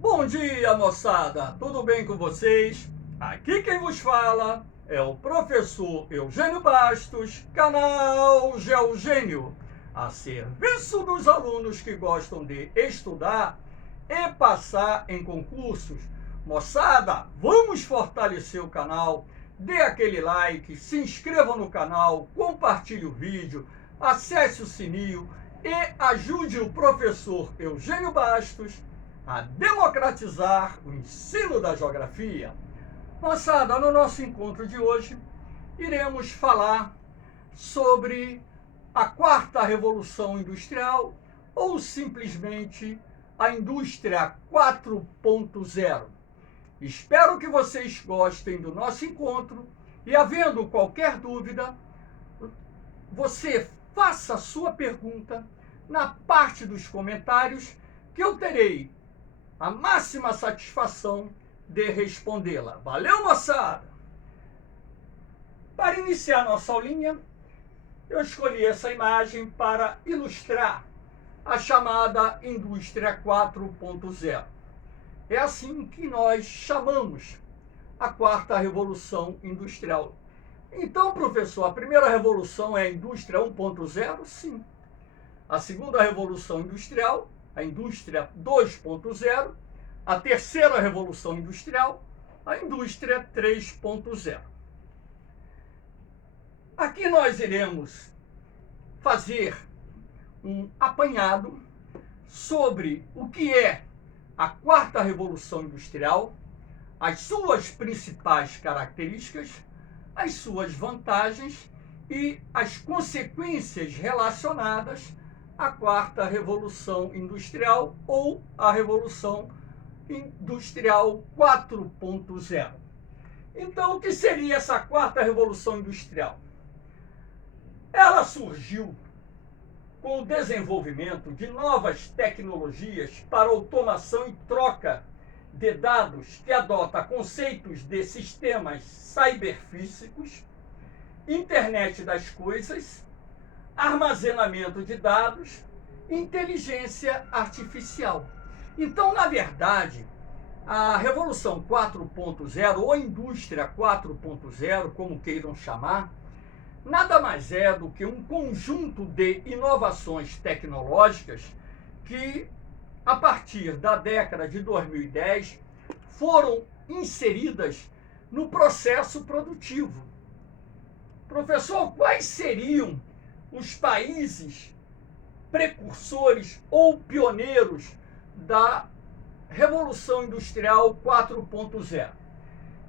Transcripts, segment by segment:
Bom dia, moçada! Tudo bem com vocês? Aqui quem vos fala é o professor Eugênio Bastos, canal Geogênio, a serviço dos alunos que gostam de estudar e passar em concursos. Moçada, vamos fortalecer o canal, dê aquele like, se inscreva no canal, compartilhe o vídeo, acesse o sininho e ajude o professor Eugênio Bastos a democratizar o ensino da geografia. Moçada, no nosso encontro de hoje, iremos falar sobre a quarta revolução industrial ou simplesmente a indústria 4.0. Espero que vocês gostem do nosso encontro e, havendo qualquer dúvida, você faça a sua pergunta na parte dos comentários que eu terei a máxima satisfação de respondê-la. Valeu, moçada! Para iniciar nossa aulinha, eu escolhi essa imagem para ilustrar a chamada indústria 4.0. É assim que nós chamamos a quarta revolução industrial. Então, professor, a primeira revolução é a indústria 1.0? Sim. A segunda revolução industrial, a indústria 2.0, a terceira revolução industrial, a indústria 3.0. Aqui nós iremos fazer um apanhado sobre o que é a quarta revolução industrial, as suas principais características, as suas vantagens e as consequências relacionadas à quarta revolução industrial ou à revolução industrial 4.0. Então, o que seria essa quarta revolução industrial? Ela surgiu com o desenvolvimento de novas tecnologias para automação e troca de dados que adota conceitos de sistemas cyberfísicos, internet das coisas, armazenamento de dados, inteligência artificial. Então, na verdade, a Revolução 4.0 ou Indústria 4.0, como queiram chamar, nada mais é do que um conjunto de inovações tecnológicas que, a partir da década de 2010, foram inseridas no processo produtivo. Professor, quais seriam os países precursores ou pioneiros da Revolução Industrial 4.0?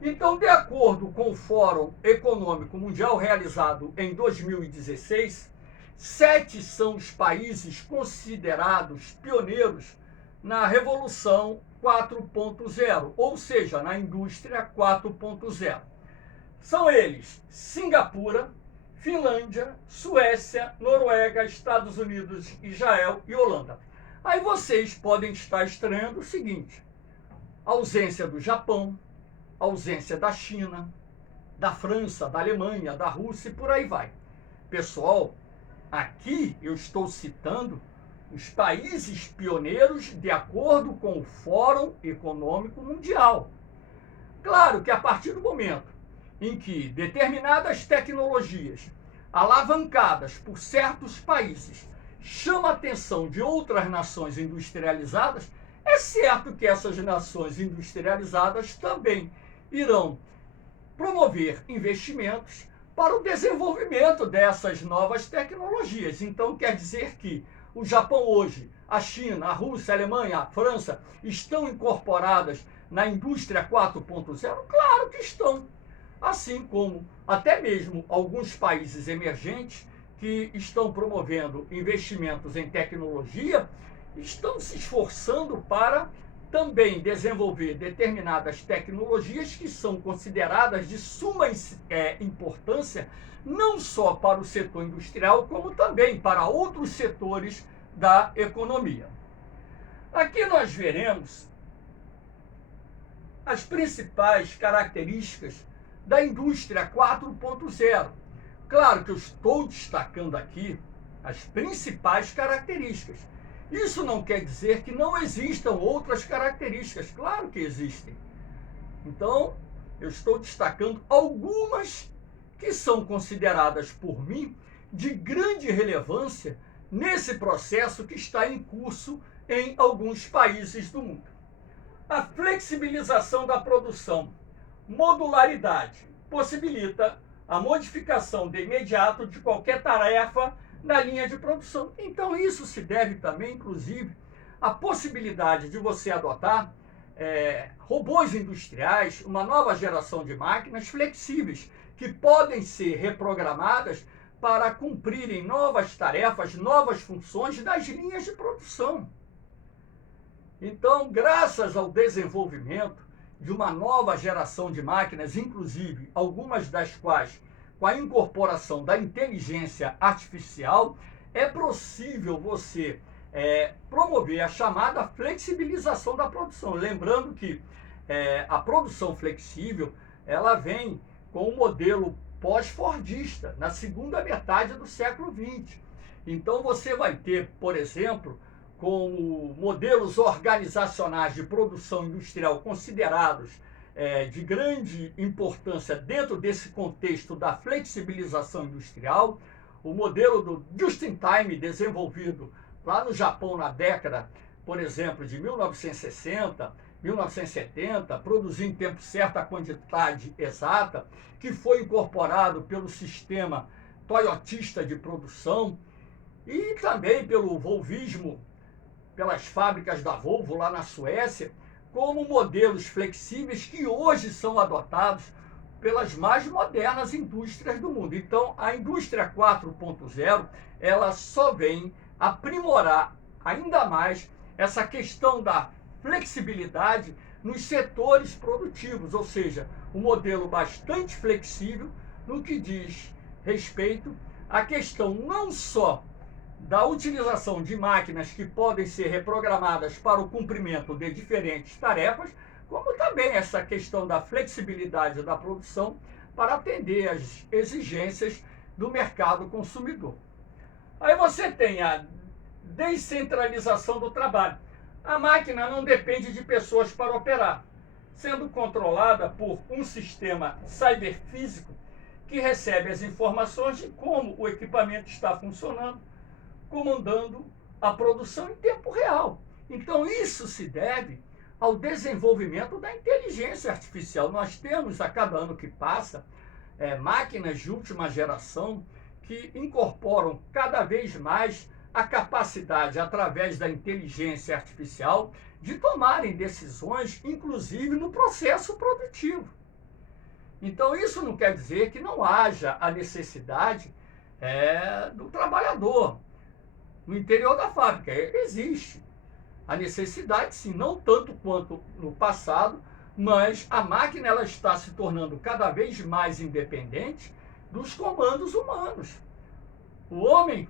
Então, de acordo com o Fórum Econômico Mundial realizado em 2016, 7 são os países considerados pioneiros na Revolução 4.0, ou seja, na Indústria 4.0. São eles: Singapura, Finlândia, Suécia, Noruega, Estados Unidos, Israel e Holanda. Aí vocês podem estar estranhando o seguinte: ausência do Japão, ausência da China, da França, da Alemanha, da Rússia e por aí vai. Pessoal, aqui eu estou citando os países pioneiros de acordo com o Fórum Econômico Mundial. Claro que a partir do momento em que determinadas tecnologias alavancadas por certos países chamam a atenção de outras nações industrializadas, é certo que essas nações industrializadas também irão promover investimentos para o desenvolvimento dessas novas tecnologias. Então, quer dizer que o Japão hoje, a China, a Rússia, a Alemanha, a França estão incorporadas na indústria 4.0? Claro que estão. Assim como até mesmo alguns países emergentes que estão promovendo investimentos em tecnologia estão se esforçando para também desenvolver determinadas tecnologias que são consideradas de suma importância, não só para o setor industrial, como também para outros setores da economia. Aqui nós veremos as principais características da indústria 4.0. Claro que eu estou destacando aqui as principais características. Isso não quer dizer que não existam outras características, claro que existem. Então, eu estou destacando algumas que são consideradas por mim de grande relevância nesse processo que está em curso em alguns países do mundo. A flexibilização da produção, modularidade, possibilita a modificação de imediato de qualquer tarefa na linha de produção. Então, isso se deve também, inclusive, à possibilidade de você adotar robôs industriais, uma nova geração de máquinas flexíveis, que podem ser reprogramadas para cumprirem novas tarefas, novas funções das linhas de produção. Então, graças ao desenvolvimento de uma nova geração de máquinas, inclusive algumas das quais com a incorporação da inteligência artificial, é possível você promover a chamada flexibilização da produção. Lembrando que a produção flexível, ela vem com o modelo pós-fordista, na segunda metade do século XX. Então você vai ter, por exemplo, como modelos organizacionais de produção industrial considerados de grande importância dentro desse contexto da flexibilização industrial, o modelo do just-in-time desenvolvido lá no Japão na década, por exemplo, de 1960, 1970, produzir em tempo certo a quantidade exata, que foi incorporado pelo sistema toyotista de produção e também pelo volvismo, pelas fábricas da Volvo lá na Suécia, como modelos flexíveis que hoje são adotados pelas mais modernas indústrias do mundo. Então, a indústria 4.0, ela só vem aprimorar ainda mais essa questão da flexibilidade nos setores produtivos, ou seja, um modelo bastante flexível no que diz respeito à questão não só da utilização de máquinas que podem ser reprogramadas para o cumprimento de diferentes tarefas, como também essa questão da flexibilidade da produção para atender às exigências do mercado consumidor. Aí você tem a descentralização do trabalho. A máquina não depende de pessoas para operar, sendo controlada por um sistema cyberfísico que recebe as informações de como o equipamento está funcionando, comandando a produção em tempo real. Então, isso se deve ao desenvolvimento da inteligência artificial. Nós temos, a cada ano que passa, máquinas de última geração que incorporam cada vez mais a capacidade, através da inteligência artificial, de tomarem decisões, inclusive no processo produtivo. Então, isso não quer dizer que não haja a necessidade do trabalhador no interior da fábrica. Existe a necessidade, sim, não tanto quanto no passado, mas a máquina ela está se tornando cada vez mais independente dos comandos humanos. O homem,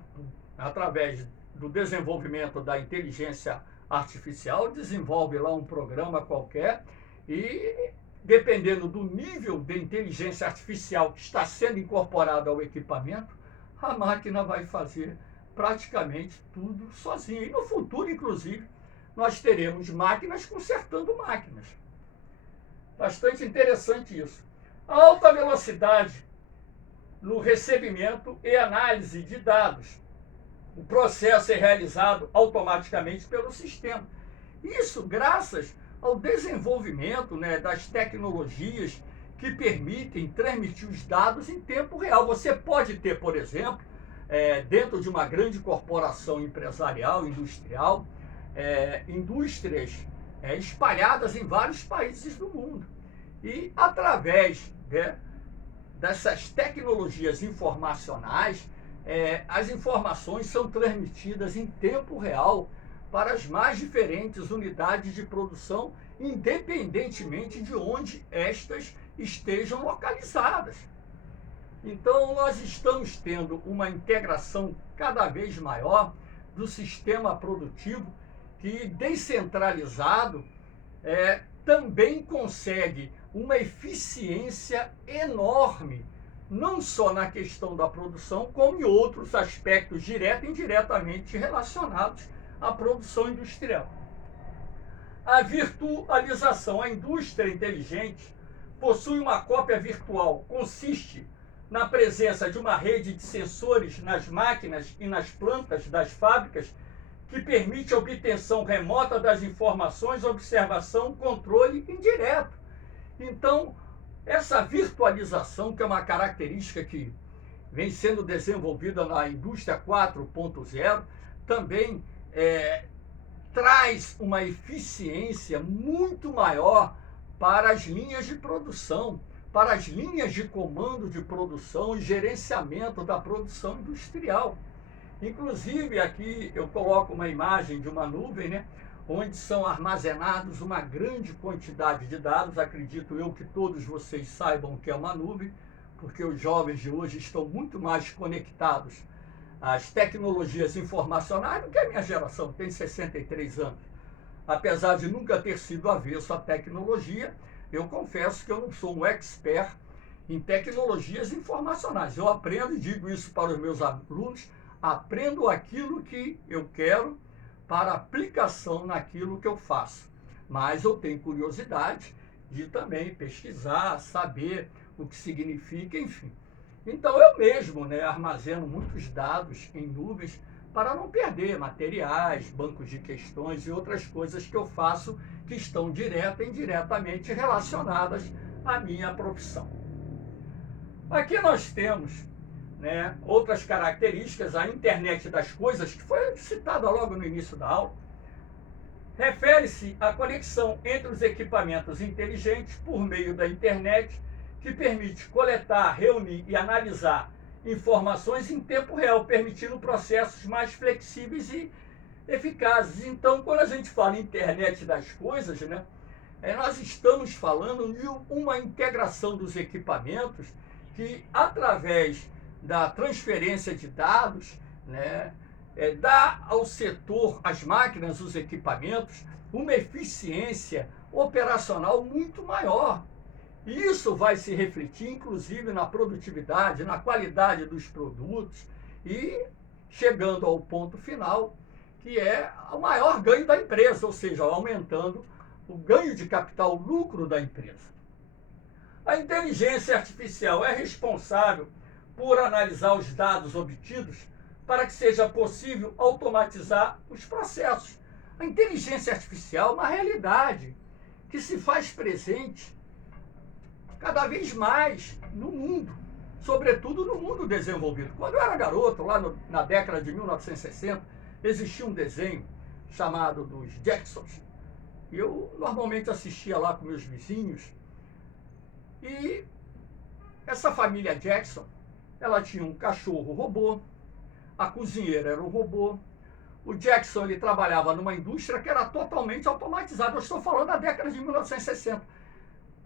através do desenvolvimento da inteligência artificial, desenvolve lá um programa qualquer e, dependendo do nível de inteligência artificial que está sendo incorporado ao equipamento, a máquina vai fazer praticamente tudo sozinha. E no futuro, inclusive, nós teremos máquinas consertando máquinas. Bastante interessante isso. A alta velocidade no recebimento e análise de dados. O processo é realizado automaticamente pelo sistema. Isso graças ao desenvolvimento das tecnologias que permitem transmitir os dados em tempo real. Você pode ter, por exemplo, dentro de uma grande corporação empresarial, industrial, indústrias espalhadas em vários países do mundo. E através dessas tecnologias informacionais, as informações são transmitidas em tempo real para as mais diferentes unidades de produção, independentemente de onde estas estejam localizadas. Então, nós estamos tendo uma integração cada vez maior do sistema produtivo que, descentralizado, também consegue uma eficiência enorme, não só na questão da produção, como em outros aspectos direto e indiretamente relacionados a produção industrial. A virtualização. A indústria inteligente possui uma cópia virtual. Consiste na presença de uma rede de sensores nas máquinas e nas plantas das fábricas que permite a obtenção remota das informações, observação, controle indireto. Então, essa virtualização, que é uma característica que vem sendo desenvolvida na indústria 4.0, também traz uma eficiência muito maior para as linhas de produção, para as linhas de comando de produção e gerenciamento da produção industrial. Inclusive, aqui eu coloco uma imagem de uma nuvem, né, onde são armazenados uma grande quantidade de dados. Acredito eu que todos vocês saibam o que é uma nuvem, porque os jovens de hoje estão muito mais conectados às tecnologias informacionais do que a minha geração, que tem 63 anos. Apesar de nunca ter sido avesso à tecnologia, eu confesso que eu não sou um expert em tecnologias informacionais. Eu aprendo, e digo isso para os meus alunos, aprendo aquilo que eu quero para aplicação naquilo que eu faço. Mas eu tenho curiosidade de também pesquisar, saber o que significa, enfim. Então eu mesmo, né, armazeno muitos dados em nuvens para não perder materiais, bancos de questões e outras coisas que eu faço que estão direta e indiretamente relacionadas à minha profissão. Aqui nós temos, né, outras características. A internet das coisas, que foi citada logo no início da aula, refere-se à conexão entre os equipamentos inteligentes por meio da internet, que permite coletar, reunir e analisar informações em tempo real, permitindo processos mais flexíveis e eficazes. Então, quando a gente fala internet das coisas, né, nós estamos falando de uma integração dos equipamentos que, através da transferência de dados, né, dá ao setor, às máquinas, os equipamentos, uma eficiência operacional muito maior. E isso vai se refletir, inclusive, na produtividade, na qualidade dos produtos e chegando ao ponto final, que é o maior ganho da empresa, ou seja, aumentando o ganho de capital, o lucro da empresa. A inteligência artificial é responsável por analisar os dados obtidos para que seja possível automatizar os processos. A inteligência artificial é uma realidade que se faz presente cada vez mais no mundo, sobretudo no mundo desenvolvido. Quando eu era garoto, lá na década de 1960, existia um desenho chamado dos Jacksons. Eu normalmente assistia lá com meus vizinhos. E essa família Jackson, ela tinha um cachorro robô, a cozinheira era um robô. O Jackson, ele trabalhava numa indústria que era totalmente automatizada. Eu estou falando da década de 1960.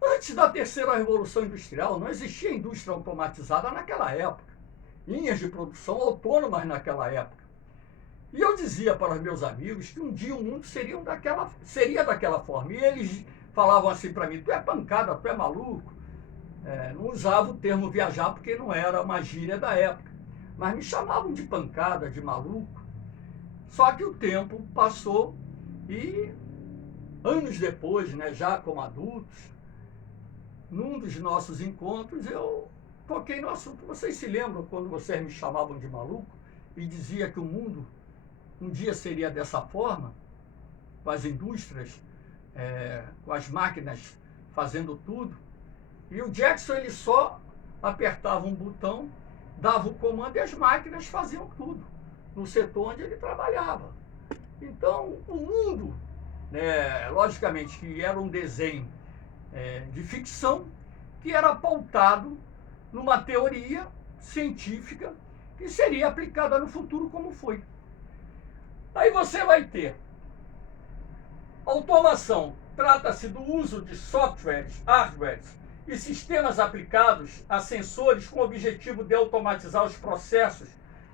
Antes da terceira revolução industrial, não existia indústria automatizada naquela época. Linhas de produção autônomas naquela época. E eu dizia para os meus amigos que um dia o mundo seria daquela forma. E eles falavam assim para mim: tu é pancada, tu é maluco. Não usava o termo viajar porque não era uma gíria da época. Mas me chamavam de pancada, de maluco. Só que o tempo passou e, anos depois, né, já como adultos, num dos nossos encontros, eu toquei no assunto. Vocês se lembram quando vocês me chamavam de maluco e dizia que o mundo um dia seria dessa forma, com as indústrias, com as máquinas fazendo tudo? E o Jackson, ele só apertava um botão, dava o comando e as máquinas faziam tudo no setor onde ele trabalhava. Então, o mundo, né, logicamente que era um desenho de ficção, que era pautado numa teoria científica que seria aplicada no futuro, como foi. Aí você vai ter automação. Trata-se do uso de softwares, hardwares e sistemas aplicados a sensores com o objetivo de automatizar os processos,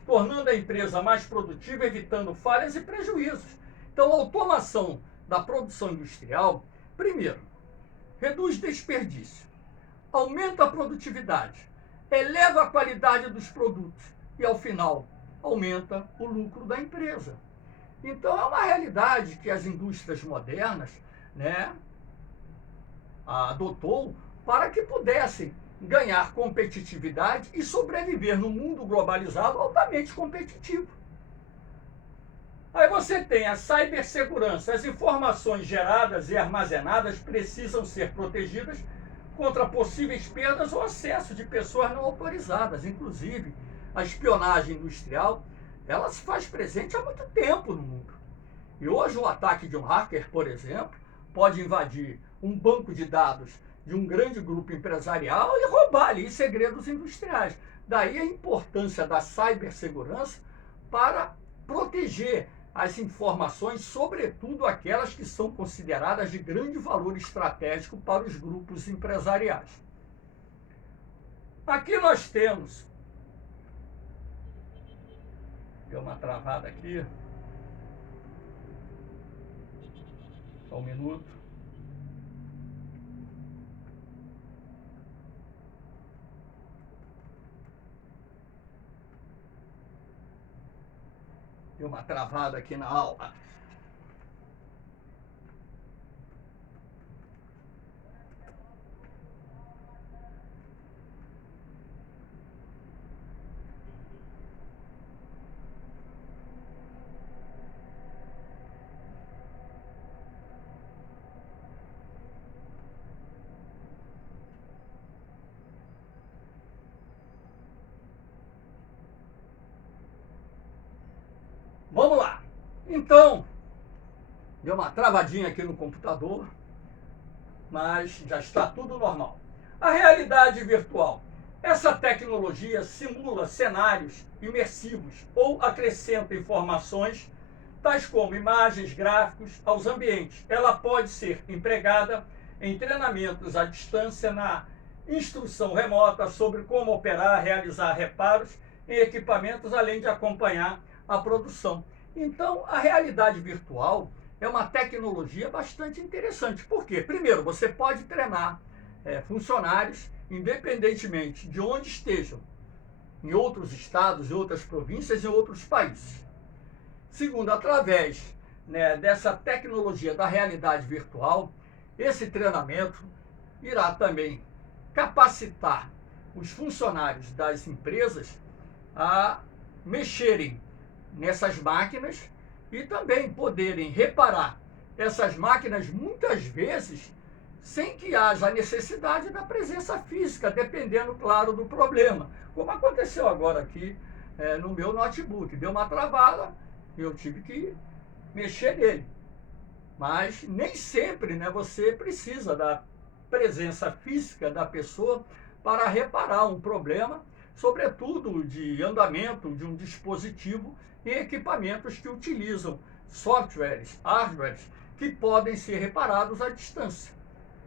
tornando a empresa mais produtiva, evitando falhas e prejuízos. Então, a automação da produção industrial, primeiro, reduz desperdício, aumenta a produtividade, eleva a qualidade dos produtos e, ao final, aumenta o lucro da empresa. Então é uma realidade que as indústrias modernas, né, adotou para que pudessem ganhar competitividade e sobreviver no mundo globalizado altamente competitivo. Aí você tem a cibersegurança. As informações geradas e armazenadas precisam ser protegidas contra possíveis perdas ou acesso de pessoas não autorizadas. Inclusive, a espionagem industrial, ela se faz presente há muito tempo no mundo. E hoje o ataque de um hacker, por exemplo, pode invadir um banco de dados de um grande grupo empresarial e roubar ali segredos industriais. Daí a importância da cibersegurança para proteger as informações, sobretudo aquelas que são consideradas de grande valor estratégico para os grupos empresariais. Aqui nós temos... Deu uma travada aqui. Só um minuto. Deu uma travada aqui na aula. Vamos lá. Então, deu uma travadinha aqui no computador, mas já está tudo normal. A realidade virtual. Essa tecnologia simula cenários imersivos ou acrescenta informações, tais como imagens, gráficos, aos ambientes. Ela pode ser empregada em treinamentos à distância, na instrução remota sobre como operar, realizar reparos em equipamentos, além de acompanhar a produção. Então, a realidade virtual é uma tecnologia bastante interessante. Por quê? Primeiro, você pode treinar funcionários, independentemente de onde estejam, em outros estados, em outras províncias, em outros países. Segundo, através dessa tecnologia da realidade virtual, esse treinamento irá também capacitar os funcionários das empresas a mexerem nessas máquinas e também poderem reparar essas máquinas muitas vezes sem que haja a necessidade da presença física, dependendo, claro, do problema. Como aconteceu agora aqui no meu notebook. Deu uma travada e eu tive que mexer nele. Mas nem sempre você precisa da presença física da pessoa para reparar um problema, sobretudo de andamento de um dispositivo e equipamentos que utilizam softwares, hardwares, que podem ser reparados à distância.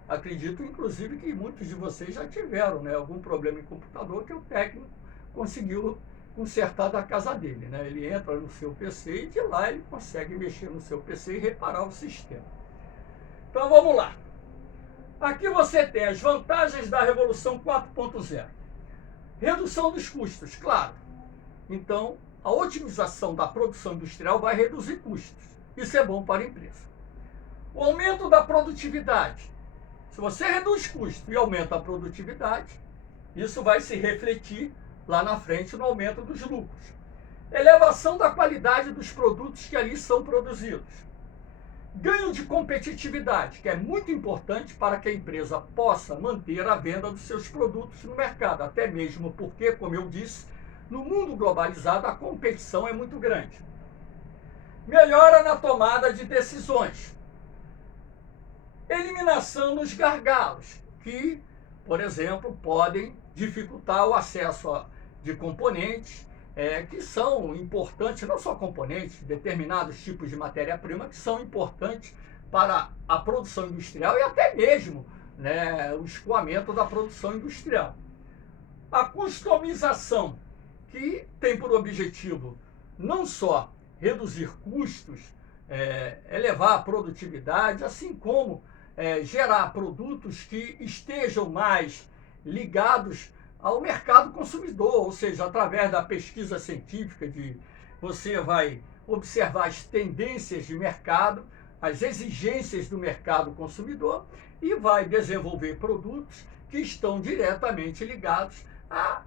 Acredito, inclusive, que muitos de vocês já tiveram algum problema em computador que o técnico conseguiu consertar da casa dele. Ele entra no seu PC e de lá ele consegue mexer no seu PC e reparar o sistema. Então vamos lá. Aqui você tem as vantagens da Revolução 4.0. Redução dos custos, claro. Então, a otimização da produção industrial vai reduzir custos. Isso é bom para a empresa. O aumento da produtividade. Se você reduz custos e aumenta a produtividade, isso vai se refletir lá na frente no aumento dos lucros. Elevação da qualidade dos produtos que ali são produzidos. Ganho de competitividade, que é muito importante para que a empresa possa manter a venda dos seus produtos no mercado, até mesmo porque, como eu disse, no mundo globalizado a competição é muito grande. Melhora na tomada de decisões. Eliminação dos gargalos, que, por exemplo, podem dificultar o acesso de componentes que são importantes, não só componentes, determinados tipos de matéria-prima que são importantes para a produção industrial e até mesmo o escoamento da produção industrial. A customização, que tem por objetivo não só reduzir custos, elevar a produtividade, assim como gerar produtos que estejam mais ligados ao mercado consumidor, ou seja, através da pesquisa científica, você vai observar as tendências de mercado, as exigências do mercado consumidor e vai desenvolver produtos que estão diretamente ligados a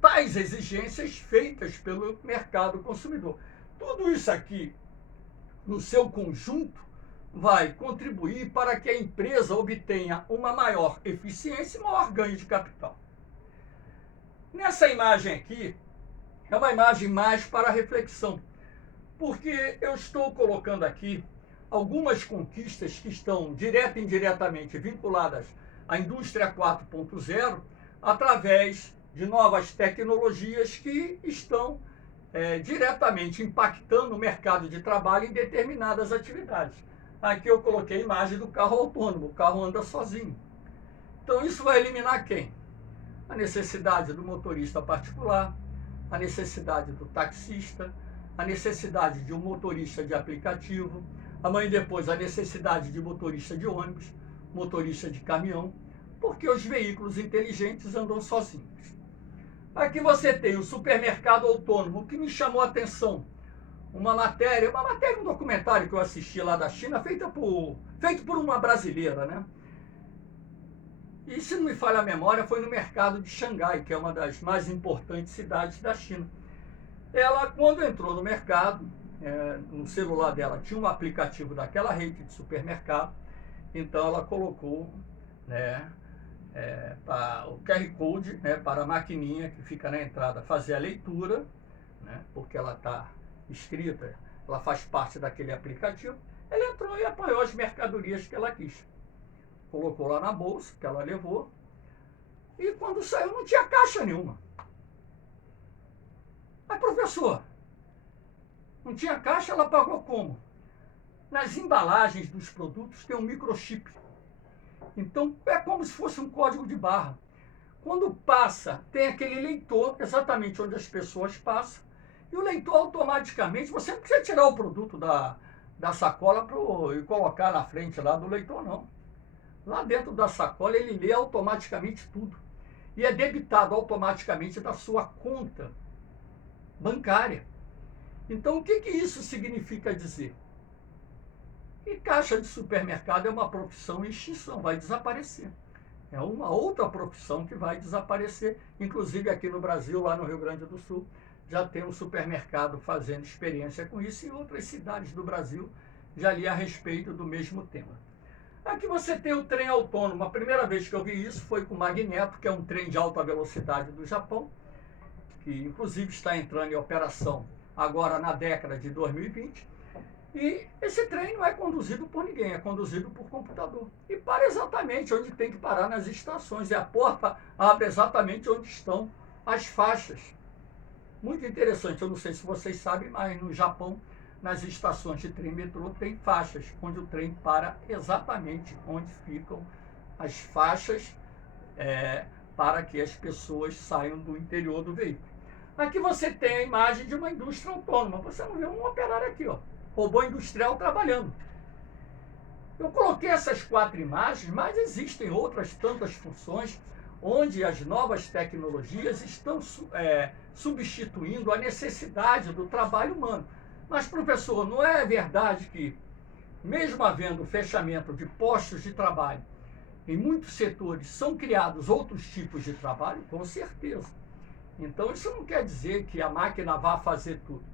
tais exigências feitas pelo mercado consumidor. Tudo isso aqui, no seu conjunto, vai contribuir para que a empresa obtenha uma maior eficiência e maior ganho de capital. Nessa imagem aqui, é uma imagem mais para reflexão, porque eu estou colocando aqui algumas conquistas que estão direta e indiretamente vinculadas à indústria 4.0 através de novas tecnologias que estão diretamente impactando o mercado de trabalho em determinadas atividades. Aqui eu coloquei a imagem do carro autônomo, o carro anda sozinho. Então isso vai eliminar quem? A necessidade do motorista particular, a necessidade do taxista, a necessidade de um motorista de aplicativo, amanhã depois a necessidade de motorista de ônibus, motorista de caminhão, porque os veículos inteligentes andam sozinhos. Aqui você tem o supermercado autônomo, que me chamou a atenção. Um documentário que eu assisti lá da China, feito por uma brasileira, né? E se não me falha a memória, foi no mercado de Xangai, que é uma das mais importantes cidades da China. Ela, quando entrou no mercado, no celular dela tinha um aplicativo daquela rede de supermercado, então ela colocou, né, o QR Code, né, para a maquininha que fica na entrada fazer a leitura, né, porque ela está inscrita, ela faz parte daquele aplicativo. Ela entrou e apoiou as mercadorias que ela quis. Colocou lá na bolsa, que ela levou, e quando saiu não tinha caixa nenhuma. Mas, professor, não tinha caixa, ela pagou como? Nas embalagens dos produtos tem um microchip. Então, é como se fosse um código de barra. Quando passa, tem aquele leitor, exatamente onde as pessoas passam, e o leitor automaticamente, você não precisa tirar o produto da sacola e colocar na frente lá do leitor, não. Lá dentro da sacola, ele lê automaticamente tudo. E é debitado automaticamente da sua conta bancária. Então, o que isso significa dizer? Que caixa de supermercado é uma profissão em extinção, vai desaparecer. É uma outra profissão que vai desaparecer. Inclusive aqui no Brasil, lá no Rio Grande do Sul, já tem um supermercado fazendo experiência com isso, e em outras cidades do Brasil já li a respeito do mesmo tema. Aqui você tem o trem autônomo. A primeira vez que eu vi isso foi com o Magneto, que é um trem de alta velocidade do Japão, que inclusive está entrando em operação agora na década de 2020. E esse trem não é conduzido por ninguém, é conduzido por computador. E para exatamente onde tem que parar nas estações. E a porta abre exatamente onde estão as faixas. Muito interessante, eu não sei se vocês sabem, mas no Japão, nas estações de trem e metrô, tem faixas, onde o trem para exatamente onde ficam as faixas para que as pessoas saiam do interior do veículo. Aqui você tem a imagem de uma indústria autônoma. Você não vê um operário aqui, ó, robô industrial trabalhando. Eu coloquei essas 4 imagens, mas existem outras tantas funções onde as novas tecnologias estão substituindo a necessidade do trabalho humano. Mas, professor, não é verdade que, mesmo havendo fechamento de postos de trabalho, em muitos setores são criados outros tipos de trabalho? Com certeza. Então, isso não quer dizer que a máquina vá fazer tudo.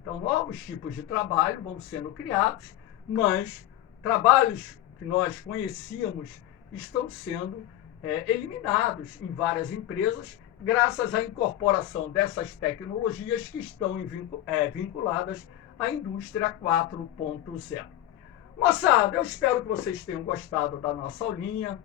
Então, novos tipos de trabalho vão sendo criados, mas trabalhos que nós conhecíamos estão sendo eliminados em várias empresas, graças à incorporação dessas tecnologias que estão vinculadas à indústria 4.0. Moçada, eu espero que vocês tenham gostado da nossa aulinha.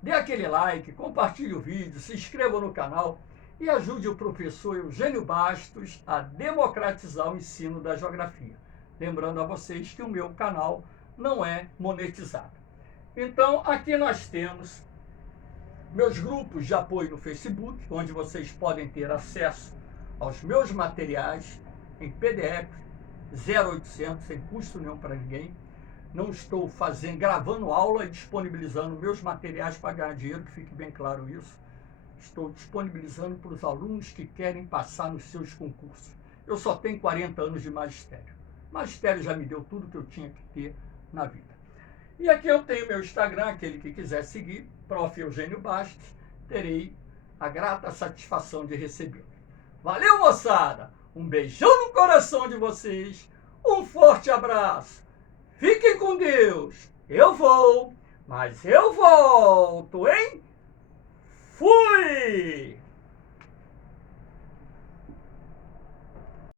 Dê aquele like, compartilhe o vídeo, se inscreva no canal e ajude o professor Eugênio Bastos a democratizar o ensino da geografia. Lembrando a vocês que o meu canal não é monetizado. Então, aqui nós temos meus grupos de apoio no Facebook, onde vocês podem ter acesso aos meus materiais em PDF, 0800, sem custo nenhum para ninguém. Não estou gravando aula e disponibilizando meus materiais para ganhar dinheiro, que fique bem claro isso. Estou disponibilizando para os alunos que querem passar nos seus concursos. Eu só tenho 40 anos de magistério. O magistério já me deu tudo que eu tinha que ter na vida. E aqui eu tenho meu Instagram, aquele que quiser seguir, Prof. Eugênio Bastos, terei a grata satisfação de recebê-lo. Valeu, moçada! Um beijão no coração de vocês, um forte abraço. Fiquem com Deus. Eu vou, mas eu volto, hein? Fui!